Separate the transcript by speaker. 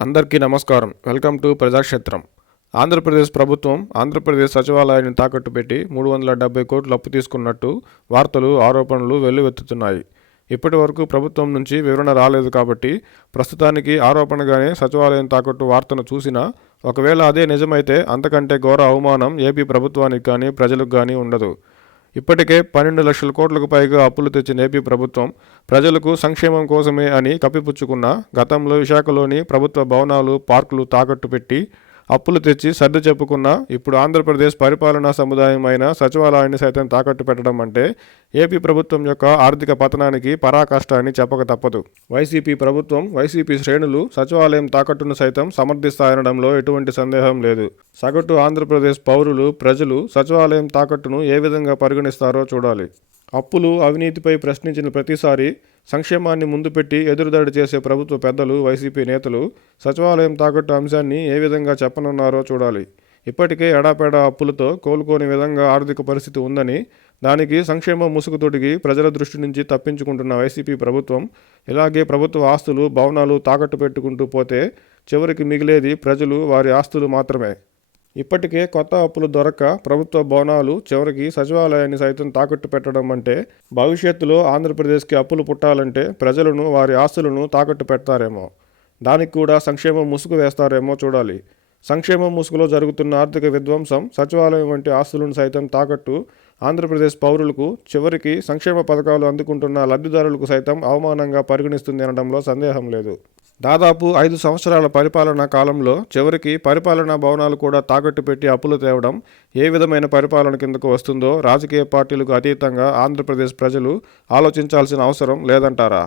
Speaker 1: అందరికీ నమస్కారం. Welcome to ప్రజాక్షేత్రం. Andhra Pradesh ప్రభుత్వం ఆంధ్రప్రదేశ్ సచివాలయాన్ని తాకట్టు పెట్టి మూడు వందల డెబ్బై కోట్లు అప్పు తీసుకున్నట్టు వార్తలు ఆరోపణలు వెల్లువెత్తుతున్నాయి. ఇప్పటి వరకు ప్రభుత్వం నుంచి వివరణ రాలేదు కాబట్టి ప్రస్తుతానికి ఆరోపణగానే సచివాలయం తాకట్టు వార్తను చూసినా ఒకవేళ అదే నిజమైతే అంతకంటే ఘోర అవమానం ఏపీ ప్రభుత్వానికి కానీ ప్రజలకు కానీ ఉండదు. ఇప్పటికే పన్నెండు లక్షల కోట్లకు పైగా అప్పులు తెచ్చిన ఏపీ ప్రభుత్వం ప్రజలకు సంక్షేమం కోసమే అని కప్పిపుచ్చుకున్న గతంలో విశాఖలోని ప్రభుత్వ భవనాలు పార్కులు తాకట్టు పెట్టి అప్పులు తెచ్చి సర్దు చెప్పుకున్న ఇప్పుడు ఆంధ్రప్రదేశ్ పరిపాలనా సముదాయం అయిన సచివాలయాన్ని సైతం తాకట్టు పెట్టడం అంటే ఏపీ ప్రభుత్వం యొక్క ఆర్థిక పతనానికి పరాకాష్ట అని చెప్పక తప్పదు. వైసీపీ ప్రభుత్వం వైసీపీ శ్రేణులు సచివాలయం తాకట్టును సైతం సమర్థిస్తాయనడంలో ఎటువంటి సందేహం లేదు. సగటు ఆంధ్రప్రదేశ్ పౌరులు ప్రజలు సచివాలయం తాకట్టును ఏ విధంగా పరిగణిస్తారో చూడాలి. అప్పులు అవినీతిపై ప్రశ్నించిన ప్రతిసారి సంక్షేమాన్ని ముందు పెట్టి ఎదురుదాడి చేసే ప్రభుత్వ పెద్దలు వైసీపీ నేతలు సచివాలయం తాకట్టు అంశాన్ని ఏ విధంగా చెప్పనున్నారో చూడాలి. ఇప్పటికే ఎడాపెడా అప్పులతో కోలుకోని విధంగా ఆర్థిక పరిస్థితి ఉందని దానికి సంక్షేమ ముసుగు తొడిగి ప్రజల దృష్టి నుంచి తప్పించుకుంటున్న వైసీపీ ప్రభుత్వం ఇలాగే ప్రభుత్వ ఆస్తులు భవనాలు తాకట్టు పెట్టుకుంటూ పోతే చివరికి మిగిలేది ప్రజలు వారి ఆస్తులు మాత్రమే. ఇప్పటికే కొత్త అప్పులు దొరక్క ప్రభుత్వ భవనాలు చివరికి సచివాలయాన్ని సైతం తాకట్టు పెట్టడం అంటే భవిష్యత్తులో ఆంధ్రప్రదేశ్కి అప్పులు పుట్టాలంటే ప్రజలను వారి ఆస్తులను తాకట్టు పెడతారేమో. దానికి కూడా సంక్షేమం ముసుగు వేస్తారేమో చూడాలి. సంక్షేమం ముసుగులో జరుగుతున్న ఆర్థిక విధ్వంసం సచివాలయం వంటి ఆస్తులను సైతం తాకట్టు ఆంధ్రప్రదేశ్ పౌరులకు చివరికి సంక్షేమ పథకాలు అందుకుంటున్న లబ్ధిదారులకు సైతం అవమానంగా పరిగణిస్తుంది అనడంలో సందేహం లేదు. దాదాపు ఐదు సంవత్సరాల పరిపాలనా కాలంలో చివరికి పరిపాలనా భవనాలు కూడా తాకట్టు పెట్టి అప్పులు తేవడం ఏ విధమైన పరిపాలన కిందకు వస్తుందో రాజకీయ పార్టీలకు అతీతంగా ఆంధ్రప్రదేశ్ ప్రజలు ఆలోచించాల్సిన అవసరం లేదంటారా?